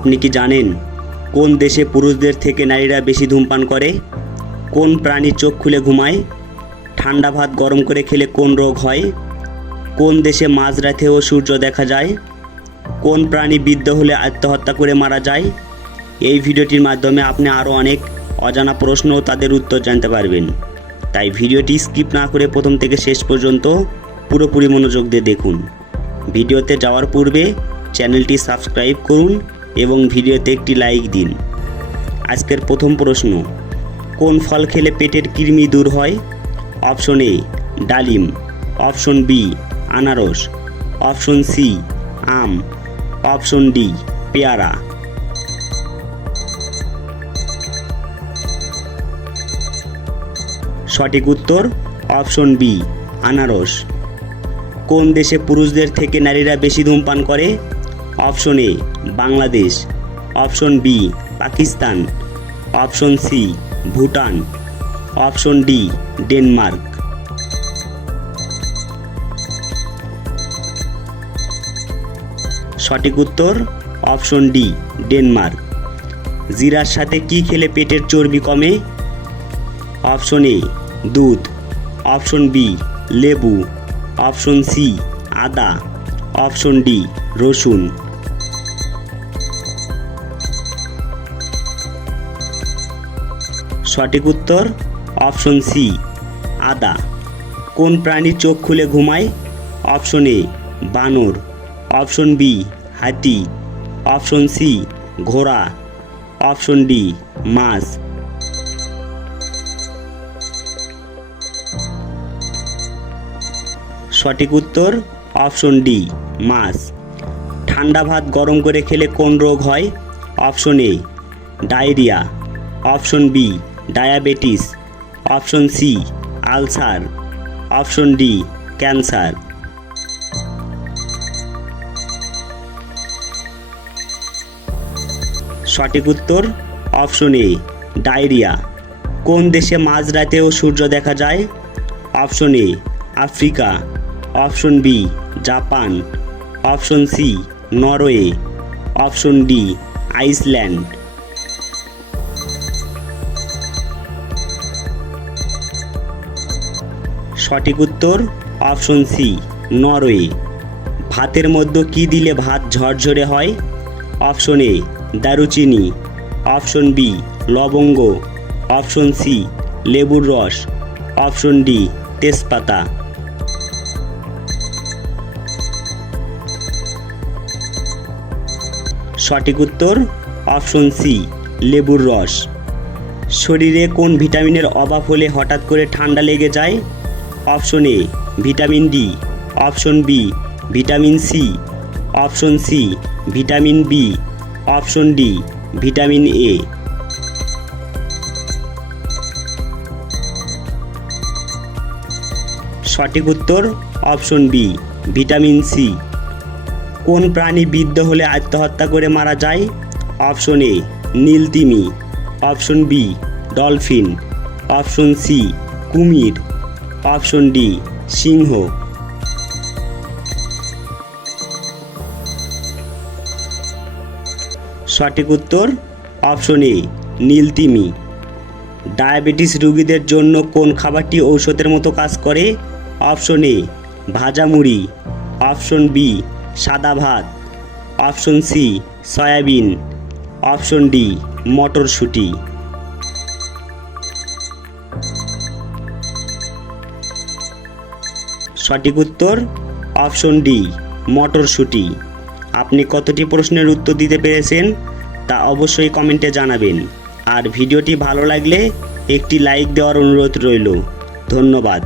আপনি কি জানেন কোন দেশে পুরুষদের থেকে নারীরা বেশি ধূমপান করে? কোন প্রাণী চোখ খুলে ঘুমায়? ঠান্ডা ভাত গরম করে খেলে কোন রোগ হয়? কোন দেশে মাঝরাতেও সূর্য দেখা যায়? কোন প্রাণী বৃদ্ধ হলে আত্মহত্যা করে মারা যায়? এই ভিডিওটির মাধ্যমে আপনি আরও অনেক অজানা প্রশ্ন ও তাদের উত্তর জানতে পারবেন। তাই ভিডিওটি স্কিপ না করে প্রথম থেকে শেষ পর্যন্ত পুরোপুরি মনোযোগ দিয়ে দেখুন। ভিডিওতে যাওয়ার পূর্বে চ্যানেলটি সাবস্ক্রাইব করুন এবং ভিডিওতে একটি লাইক দিন। আজকের প্রথম প্রশ্ন, কোন ফল খেলে পেটের কৃমি দূর হয়? অপশন এ, ডালিম। অপশন বি, আনারস। অপশন সি, আম। অপশন ডি, পেয়ারা। সঠিক উত্তর, অপশন বি, আনারস। কোন দেশে পুরুষদের থেকে নারীরা বেশি ধূমপান করে? Option A Bangladesh, option B Pakistan, option C Bhutan, option D Denmark. সঠিক উত্তর, অপশন ডি ডেনমার্ক। জিরার সাথে কি খেলে পেটের চর্বি কমে? অপশন এ দুধ, অপশন বি লেবু, অপশন সি আদা, অপশন ডি রসুন। সঠিক উত্তর, অপশন সি আদা। কোন প্রাণী চোখ খুলে ঘুমায়? অপশন এ বানর। অপশন বি হাতি। অপশন সি ঘোড়া। অপশন ডি মাছ। সঠিক উত্তর, অপশন ডি মাছ। ঠান্ডা ভাত গরম করে খেলে কোন রোগ হয়? Option A diarrhoea. Option B diabetes, option C, ulcer, option D, cancer. সঠিক উত্তর, অপশন এ, ডায়রিয়া। কোন দেশে মাঝরাতেও সূর্য দেখা যায়? Option A, Africa. Option B, Japan. Option C, Norway. Option D, Iceland. সঠিক উত্তর? Option C, Norway. ভাতের মধ্যে কি দিলে ভাত ঝরঝরে হয়? অপশন এ, দারুচিনি। অপশন বি, লবঙ্গ। অপশন সি, লেবুর রস। অপশন ডি, তেজপাতা। সঠিক উত্তর? অপশন সি, লেবুর রস। শরীরে কোন ভিটামিনের অভাব হলে হঠাৎ করে ঠান্ডা লেগে যায়? Option A, vitamin D. Option B, vitamin C. Option C, vitamin B. Option D, vitamin A. সঠিক উত্তর, অপশন বি, ভিটামিন সি। কোন প্রাণী বৃদ্ধ হলে আত্মহত্যা করে মারা যায়? Option A, নীলতিমি। Option B, dolphin. Option C, কুমির। অপশন ডি সিংহ। সঠিক উত্তর অপশন এ নীলতিমি ডায়াবেটিস রোগীদের জন্য কোন খাবারটি ঔষধের মতো কাজ করে? অপশন এ ভাজা মুড়ি। অপশন বি সাদা ভাত। Option C soybean. Option D মটরশুঁটি। সঠিক উত্তর, অপশন ডি মটরশুঁটি আপনি কতটি প্রশ্নের উত্তর দিতে পেরেছেন তা অবশ্যই কমেন্টে জানাবেন। আর ভিডিওটি ভালো লাগলে একটি লাইক দেওয়ার অনুরোধ রইল। ধন্যবাদ।